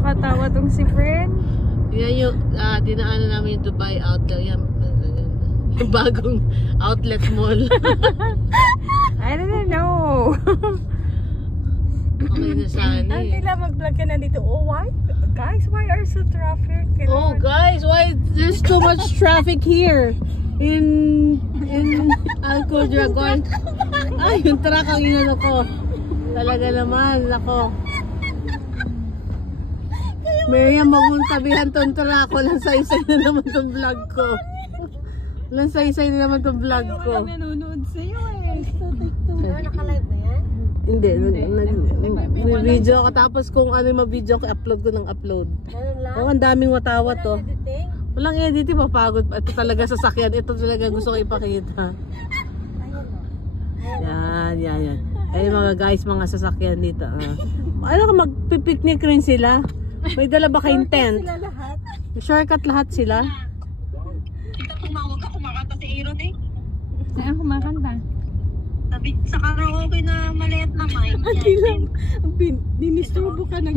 Nakakatawa tong si friend. Yan yung dinaanan namin yung Dubai outlet. Yan, yung bagong outlet mall. I don't know. Okay na sana Ang eh. kailangan mag-vlog ka na dito. Oh, why? Guys, why are so traffic? Oh guys, why there's too much traffic here in Alcor Dragon? Ay, yung truck ang inano ko. Talaga naman, ako. Miriam, magmong tabihan tong truck ko. Lansay-say na naman tong vlog ko. Lansay-say na naman tong vlog ko. Walang nanonood sa'yo eh. Naka-live na yan? Hindi, nag-video ako. Tapos kung ano yung ma-video ko, upload ko ng upload. Oh, ang daming watawa to. Walang editing, mapagod. Ito talaga sasakyan. Ito talaga gusto ko ipakita. Yan. Ay mga guys, mga sasakyan dito. Alam ka, magpipiknik rin sila. May dala ba kayong tent? Shortcut lahat sila. Tumawag ka, kumakanta si Aaron eh. Saan kumakanta? Sabi, sa karaoke na maliit na mic. Dinisturbo ka na.